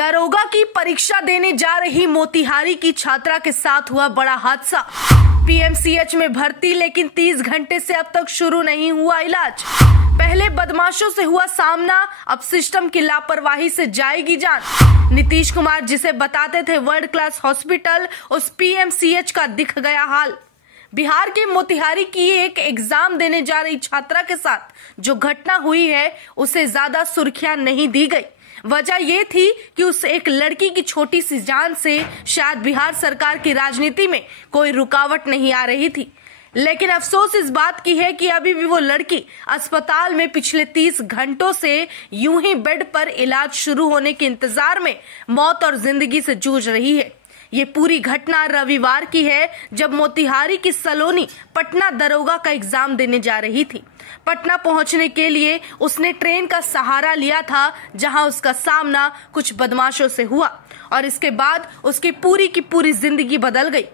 दरोगा की परीक्षा देने जा रही मोतिहारी की छात्रा के साथ हुआ बड़ा हादसा। पीएमसीएच में भर्ती, लेकिन 30 घंटे से अब तक शुरू नहीं हुआ इलाज। पहले बदमाशों से हुआ सामना, अब सिस्टम की लापरवाही से जाएगी जान। नीतीश कुमार जिसे बताते थे वर्ल्ड क्लास हॉस्पिटल, उस पीएमसीएच का दिख गया हाल। बिहार के मोतिहारी की एक एग्जाम देने जा रही छात्रा के साथ जो घटना हुई है, उसे ज्यादा सुर्खियां नहीं दी गई। वजह ये थी कि उस एक लड़की की छोटी सी जान से शायद बिहार सरकार की राजनीति में कोई रुकावट नहीं आ रही थी। लेकिन अफसोस इस बात की है कि अभी भी वो लड़की अस्पताल में पिछले 30 घंटों से यूं ही बेड पर इलाज शुरू होने के इंतजार में मौत और जिंदगी से जूझ रही है। ये पूरी घटना रविवार की है, जब मोतिहारी की सलोनी पटना दरोगा का एग्जाम देने जा रही थी। पटना पहुंचने के लिए उसने ट्रेन का सहारा लिया था, जहां उसका सामना कुछ बदमाशों से हुआ और इसके बाद उसकी पूरी की पूरी जिंदगी बदल गई।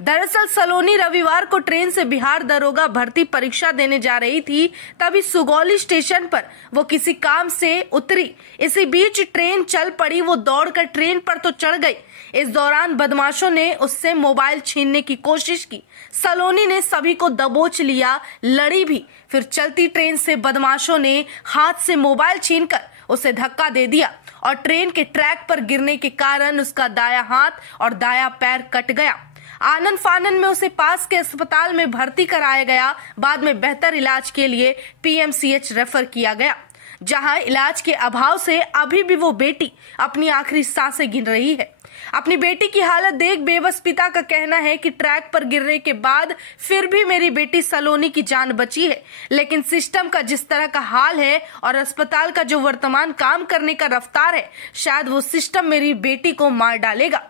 दरअसल सलोनी रविवार को ट्रेन से बिहार दरोगा भर्ती परीक्षा देने जा रही थी। तभी सुगौली स्टेशन पर वो किसी काम से उतरी। इसी बीच ट्रेन चल पड़ी। वो दौड़कर ट्रेन पर तो चढ़ गई। इस दौरान बदमाशों ने उससे मोबाइल छीनने की कोशिश की। सलोनी ने सभी को दबोच लिया, लड़ी भी। फिर चलती ट्रेन से बदमाशों ने हाथ से मोबाइल छीनकर उसे धक्का दे दिया और ट्रेन के ट्रैक पर गिरने के कारण उसका दाया हाथ और दाया पैर कट गया। आनन फानन में उसे पास के अस्पताल में भर्ती कराया गया। बाद में बेहतर इलाज के लिए पीएमसीएच रेफर किया गया, जहां इलाज के अभाव से अभी भी वो बेटी अपनी आखिरी सांसें गिन रही है। अपनी बेटी की हालत देख बेबस पिता का कहना है कि ट्रैक पर गिरने के बाद फिर भी मेरी बेटी सलोनी की जान बची है, लेकिन सिस्टम का जिस तरह का हाल है और अस्पताल का जो वर्तमान काम करने का रफ्तार है, शायद वो सिस्टम मेरी बेटी को मार डालेगा।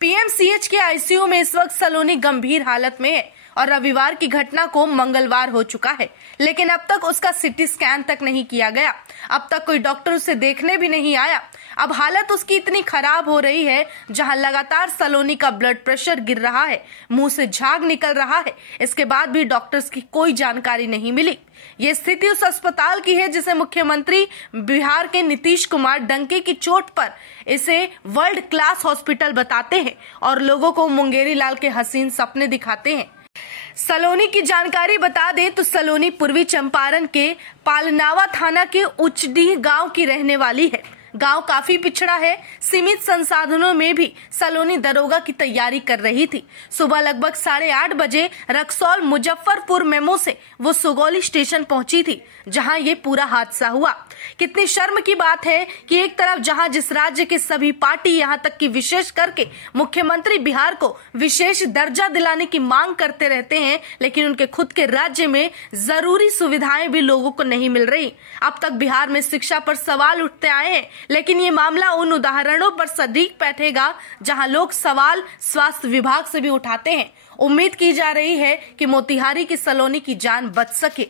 पीएमसीएच के आईसीयू में इस वक्त सलोनी गंभीर हालत में है और रविवार की घटना को मंगलवार हो चुका है, लेकिन अब तक उसका सीटी स्कैन तक नहीं किया गया। अब तक कोई डॉक्टर उसे देखने भी नहीं आया। अब हालत उसकी इतनी खराब हो रही है, जहां लगातार सलोनी का ब्लड प्रेशर गिर रहा है, मुंह से झाग निकल रहा है। इसके बाद भी डॉक्टर्स की कोई जानकारी नहीं मिली। ये स्थिति उस अस्पताल की है जिसे मुख्यमंत्री बिहार के नीतीश कुमार डंके की चोट पर इसे वर्ल्ड क्लास हॉस्पिटल बताते हैं और लोगों को मुंगेरी लाल के हसीन सपने दिखाते हैं। सलोनी की जानकारी बता दें तो सलोनी पूर्वी चंपारण के पालनावा थाना के उचडीह गांव की रहने वाली है। गांव काफी पिछड़ा है। सीमित संसाधनों में भी सलोनी दरोगा की तैयारी कर रही थी। सुबह लगभग 8:30 बजे रक्सौल मुजफ्फरपुर मेमो से वो सुगौली स्टेशन पहुंची थी, जहां ये पूरा हादसा हुआ। कितनी शर्म की बात है कि एक तरफ जहां जिस राज्य के सभी पार्टी, यहां तक कि विशेष करके मुख्यमंत्री बिहार को विशेष दर्जा दिलाने की मांग करते रहते हैं, लेकिन उनके खुद के राज्य में जरूरी सुविधाएं भी लोगों को नहीं मिल रही। अब तक बिहार में शिक्षा पर सवाल उठते आए हैं, लेकिन ये मामला उन उदाहरणों पर सटीक बैठेगा जहां लोग सवाल स्वास्थ्य विभाग से भी उठाते हैं। उम्मीद की जा रही है कि मोतिहारी की सलोनी की जान बच सके।